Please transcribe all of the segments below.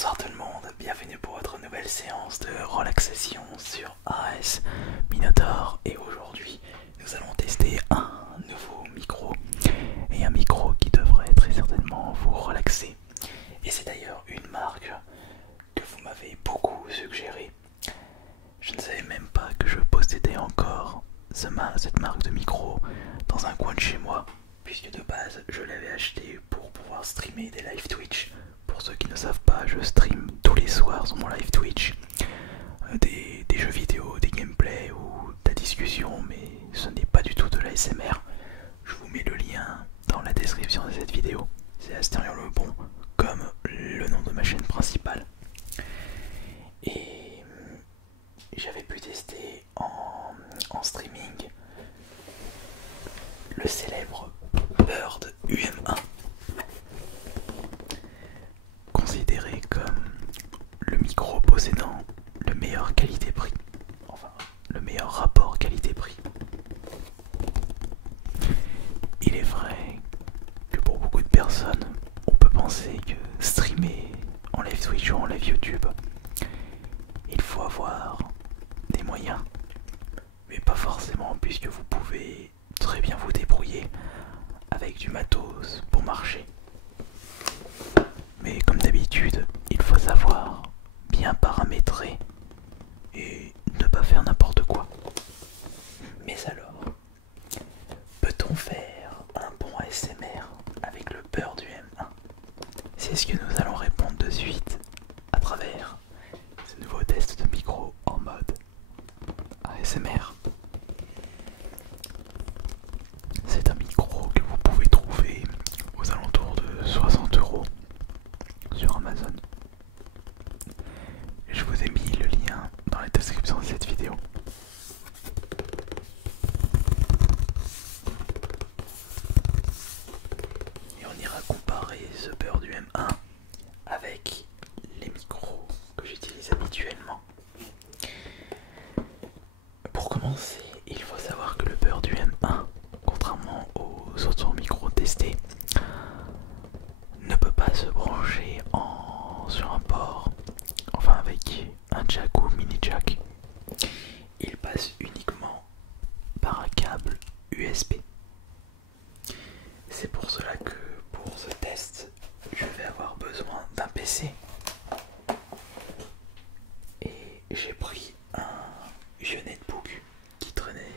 Bonsoir tout le monde, bienvenue pour votre nouvelle séance de relaxation sur AS Minotaur. Et aujourd'hui, nous allons tester un nouveau micro. Et un micro qui devrait très certainement vous relaxer. Et c'est d'ailleurs une marque que vous m'avez beaucoup suggérée. Je ne savais même pas que je possédais encore cette marque de micro dans un coin de chez moi, puisque de base je l'avais acheté pour pouvoir streamer des live Twitch. Pour ceux qui ne savent pas, je stream tous les soirs sur mon live Twitch des jeux vidéo, des gameplays ou de la discussion, mais ce n'est pas du tout de l'ASMR. Je vous mets le lien dans la description de cette vidéo. C'est Astérion Le Bon, comme le nom de ma chaîne principale. Et j'avais pu tester en streaming le célèbre Bird UM1, considéré comme le micro possédant le meilleur qualité-prix, enfin le meilleur rapport qualité-prix. Il est vrai que pour beaucoup de personnes, on peut penser que streamer en live Twitch ou en live YouTube, il faut avoir des moyens, mais pas forcément, puisque vous pouvez très bien vous débrouiller avec du matos pour marcher. Mais comme d'habitude, il faut savoir bien paramétrer et ne pas faire n'importe quoi. Mais alors, peut-on faire un bon ASMR avec le beurre du M1? C'est ce que nous allons répondre de suite à travers ce nouveau test de micro en mode ASMR. C'est un micro que vous pouvez trouver aux alentours de 60 € sur Amazon. Je vous ai mis le lien dans la description de cette vidéo. Et on ira comparer ce beurre du M1 avec les micros que j'utilise habituellement. Pour commencer, il faut savoir que le beurre du M1, contrairement aux autres micros testés, ne peut pas se brancher sur un port, enfin avec un jack ou mini jack. Il passe uniquement par un câble USB. C'est pour cela que pour ce test, je vais avoir besoin d'un PC. Et j'ai pris un vieux netbook qui traînait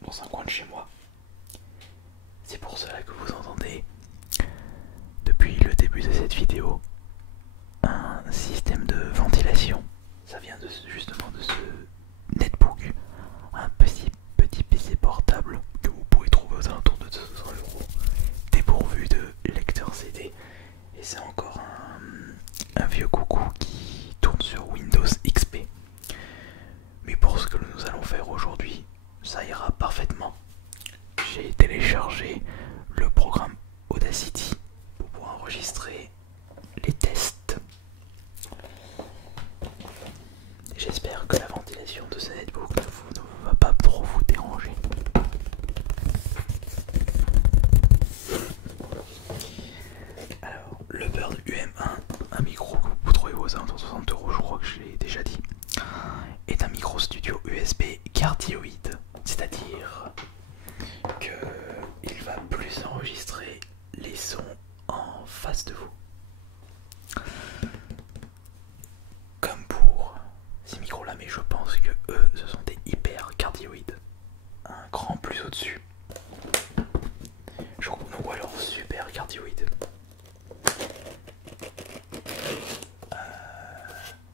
dans un coin de chez moi. C'est pour cela que vous entendez depuis le début de cette vidéo un système de ventilation. Ça vient justement de ce netbook, un petit PC portable que vous pouvez trouver aux alentours de 200 €, dépourvu de lecteur CD. Et c'est encore un vieux coucou qui tourne sur Windows XP. Mais pour ce que nous allons faire aujourd'hui, ça ira parfaitement. J'ai téléchargé le programme Audacity pour pouvoir enregistrer les tests. J'espère que la ventilation de ce netbook ne va pas trop vous déranger. Alors, le Bird UM1, un micro que vous trouvez aux alentours de 60 €, je crois que je l'ai déjà dit, est un micro studio USB cardioïde, c'est-à-dire qu'il va plus enregistrer les sons en face de vous. Comme pour ces micros-là, mais je pense que eux, ce sont des hyper cardioïdes. Un cran plus au-dessus. Je crois, ou alors super cardioïdes.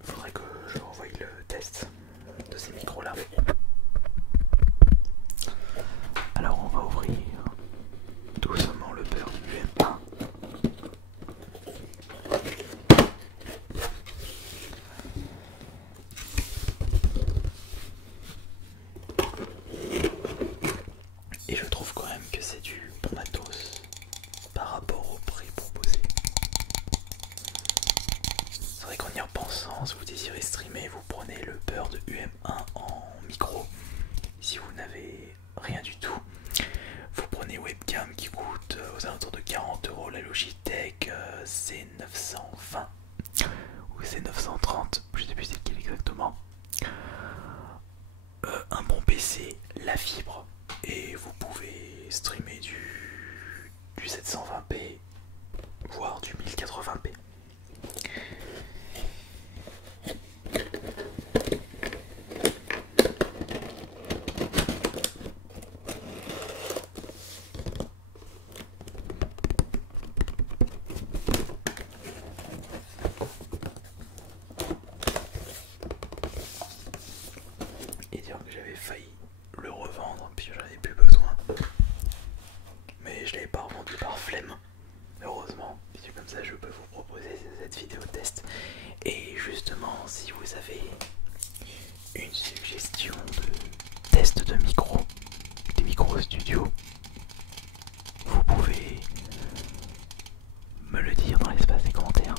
Faudrait que je revoie le test de ces micros-là. Alors on va ouvrir doucement le beurre du M1. Et je trouve quand même que c'est du bon matos par rapport au prix proposé. C'est vrai qu'en y repensant, si vous désirez streamer, vous prenez le Bird UM1 en micro. Si vous n'avez rien du tout, vous prenez webcam qui coûte aux alentours de 40 €, la Logitech C920, vous avez une suggestion de test de micro, des micros studio, vous pouvez me le dire dans l'espace des commentaires.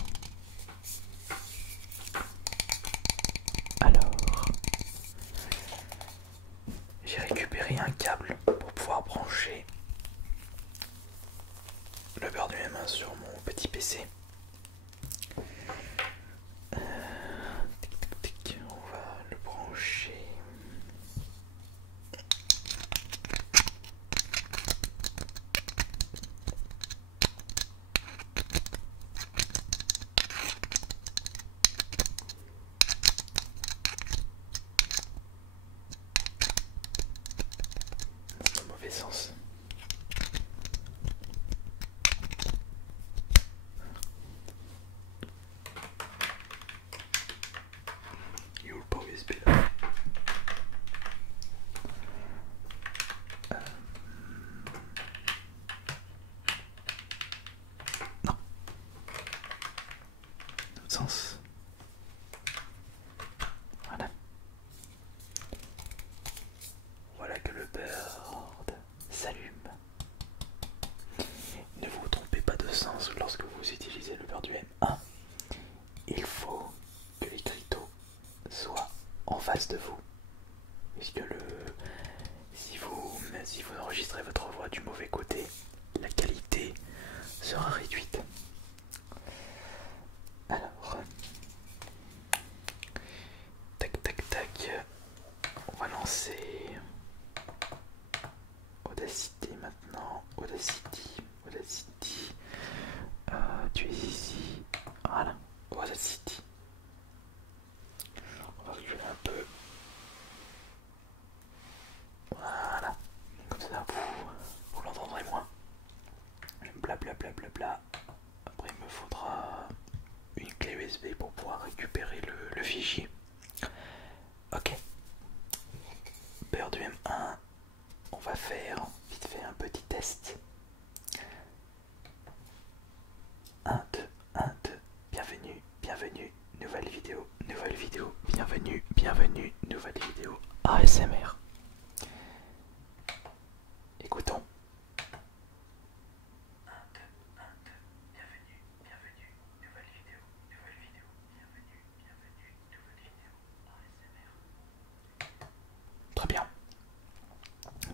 Alors, j'ai récupéré un câble pour pouvoir brancher le beurre du M1 sur mon petit PC. On va le brancher. Dans le mauvais sens. Il est où le port USB là? Non. Dans l'autre sens. Voilà. Voilà que le bird s'allume. Ne vous trompez pas de sens lorsque vous utilisez le bird du M1. Il faut que l'écriteau soit en face de vous. Puisque si vous enregistrez votre voix du mauvais côté, la qualité sera réduite. Alors, tac tac tac, on va lancer Audacity maintenant. Audacity, tu es ici, voilà, Audacity. On va reculer un peu. Voilà, comme ça vous l'entendrez moins. Bla bla bla bla bla. Après il me faudra une clé USB pour pouvoir récupérer le fichier. Ok. Beurre du M1. On va faire vite fait un petit test. 1, 2, 1, 2. Bienvenue, bienvenue. Nouvelle vidéo, bienvenue, bienvenue. Nouvelle vidéo ASMR. Écoutons. 1, 2, 1, 2. Bienvenue, bienvenue. Nouvelle vidéo, bienvenue, bienvenue. Nouvelle vidéo ASMR. Très bien.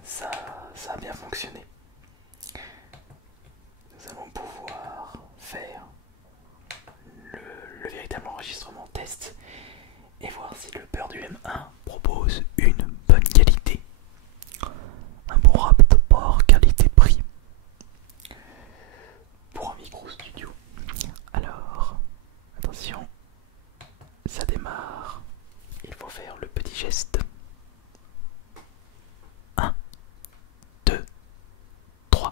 Ça a bien fonctionné. Nous allons pouvoir faire le véritable enregistrement test et voir si le beurre du M1 propose une bonne qualité. Un bon rapport qualité-prix pour un micro studio. Alors, attention, ça démarre. Il faut faire le petit geste. 1, 2, 3.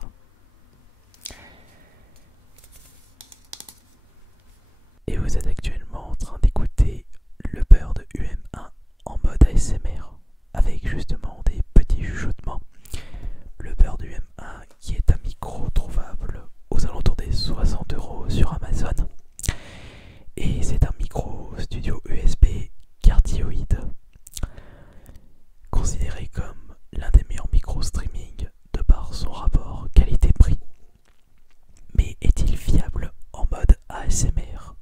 Et vous êtes actuellement en train d'écouter le Bird UM1 en mode ASMR avec justement des petits chuchotements. Le Bird UM1 qui est un micro trouvable aux alentours des 60 € sur Amazon. Et c'est un micro studio USB cardioïde, considéré comme l'un des meilleurs micros streaming de par son rapport qualité-prix. Mais est-il fiable en mode ASMR?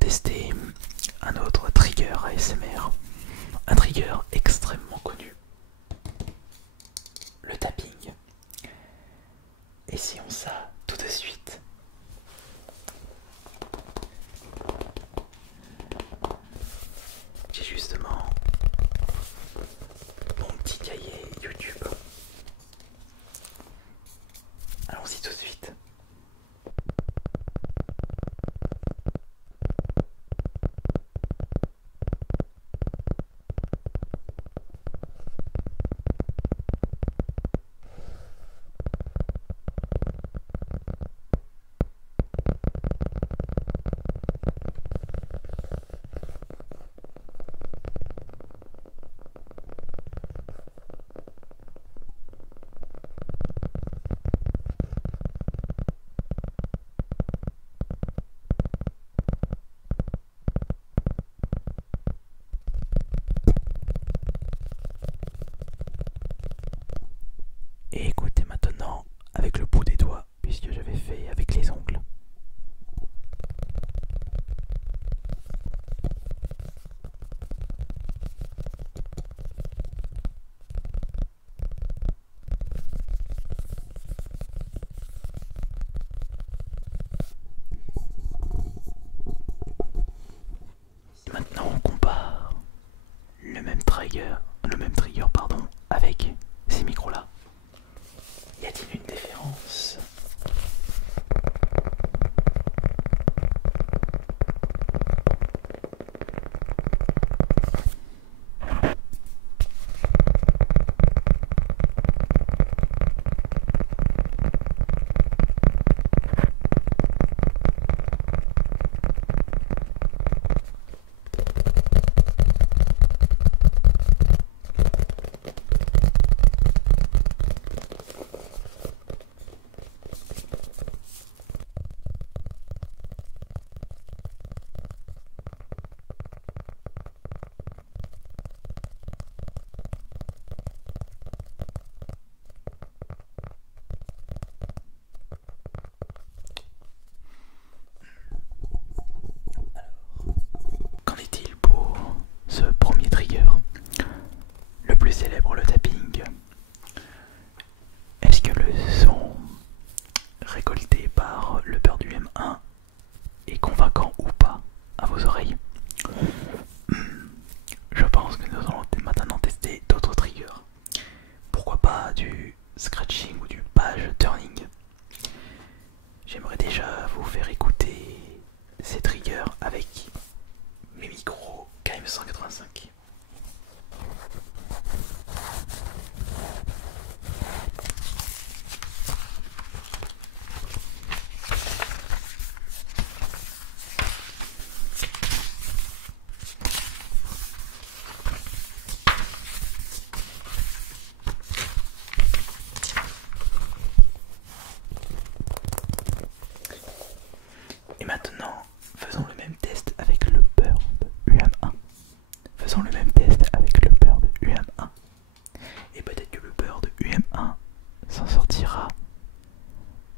tester un autre trigger ASMR, un trigger extrêmement connu, le tapping. Essayons ça tout de suite. J'ai justement mon petit cahier YouTube. Allons-y tout de suite. Et écoutez maintenant avec le bout des doigts, puisque j'avais fait avec les ongles. Maintenant on compare le même trigger pardon, avec ces micros là. Y a-t-il une différence? Qu'en est-il pour ce premier trigger, le plus célèbre, le tapping? Est-ce que le son récolté par le Bird UM1 est convaincant ou pas à vos oreilles? Je pense que nous allons maintenant tester d'autres triggers. Pourquoi pas du scratching ou du page turning? J'aimerais déjà vous faire écouter ces triggers avec mes micros KM185. Et maintenant, faisons le même test avec le Bird UM1. Faisons le même test avec le Bird UM1. Et peut-être que le Bird UM1 s'en sortira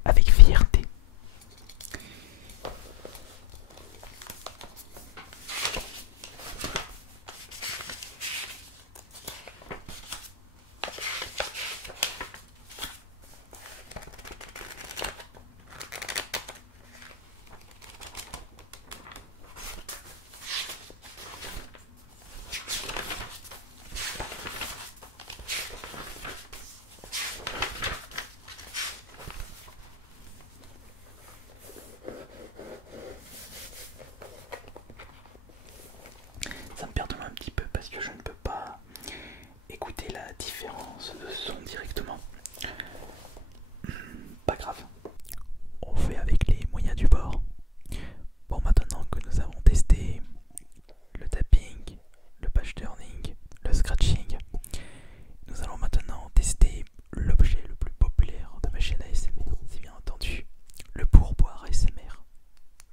avec fierté. Ça me perturbe un petit peu parce que je ne peux pas écouter la différence de son directement. Pas grave. On fait avec les moyens du bord. Bon, maintenant que nous avons testé le tapping, le page turning, le scratching, nous allons maintenant tester l'objet le plus populaire de ma chaîne ASMR, c'est bien entendu le pourboire ASMR,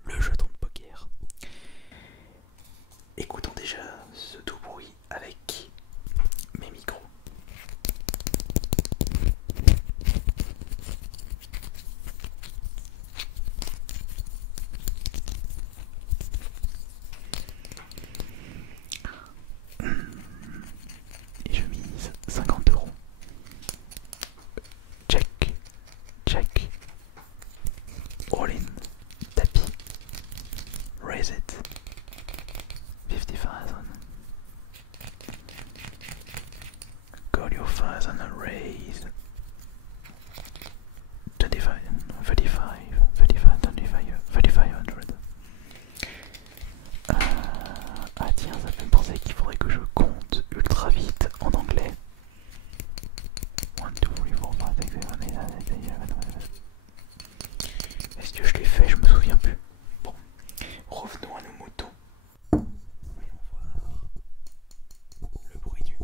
le jeton de poker. Écoutons déjà ce doux bruit avec mes micros. Raise it. 50,000. Call your father and raise 25, 35, 35, 25, 3500. Ah tiens, ça fait me penser qu'il faudrait que je compte ultra vite en anglais. 1, 2, 3, 4, 5, 6, 7, 8, 9, 10, 11. Est-ce que je l'ai fait? Je me souviens plus. Bon, revenons à nos moutons. Voyons voir le bruit du UM1.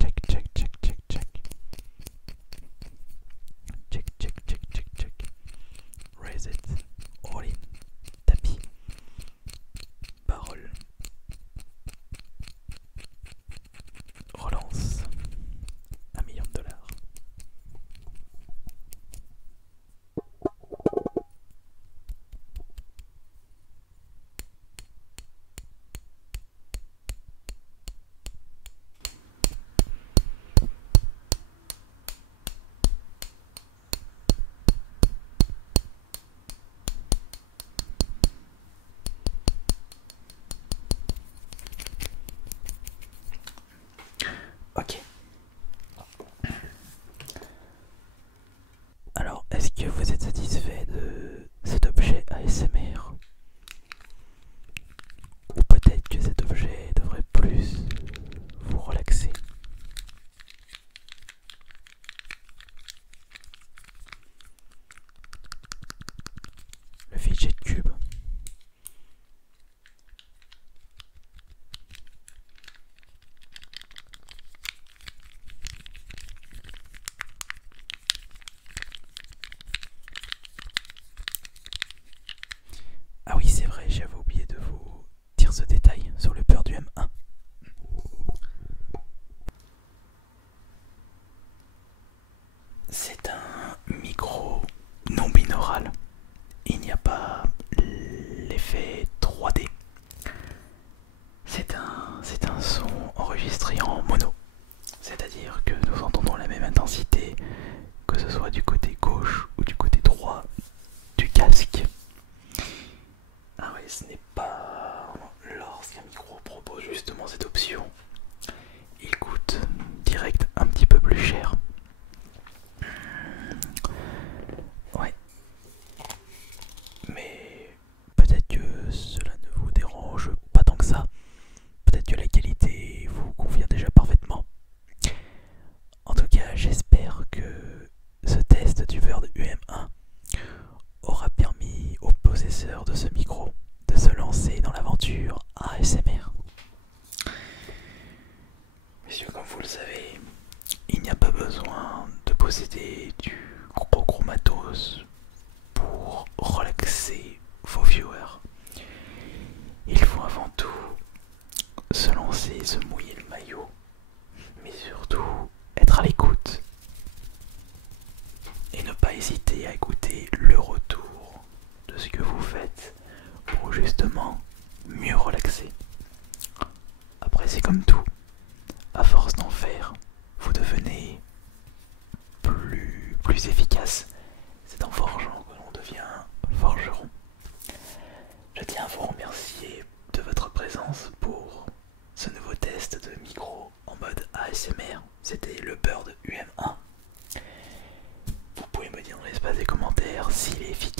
Check, check, check, check, check. Check, check, check, check, check. Raise it. All in. Tapis. Parole. Relance. $1 million. Ok. Alors, est-ce que vous êtes satisfait de cet objet ASMR? Ou peut-être que cet objet devrait plus vous relaxer? Le fidget cube. Ah oui, c'est vrai, j'avais oublié de vous dire ce détail sur le Bird UM1. C'est un micro non binaural. Il n'y a pas l'effet 3D. C'est un son enregistré en mono. C'est-à-dire que nous entendons la même intensité, que ce soit du côté gauche ou du côté droit du casque. Ah oui, ce n'est pas lorsqu'un micro propose justement cette option. Il coûte direct un petit peu plus cher. Ouais. Mais peut-être que cela ne vous dérange pas tant que ça. Peut-être que la qualité vous convient déjà parfaitement. En tout cas, j'espère que ce test du Bird UM1 aura permis au possesseur de ce micro de se lancer dans l'aventure ASMR. Messieurs, comme vous le savez, il n'y a pas besoin de posséder du gros matos pour relaxer vos viewers. Il faut avant tout se lancer, se mouiller le maillot, mais surtout être à l'écoute et ne pas hésiter à écouter le retour de ce que vous faites pour justement mieux relaxer. Après, c'est comme tout, à force d'en faire, vous devenez plus efficace. C'est en forgeant que l'on devient forgeron. Je tiens à vous remercier de votre présence pour ce nouveau test de micro en mode ASMR. C'était le Bird UM1. Vous pouvez me dire dans l'espace des commentaires s'il est efficace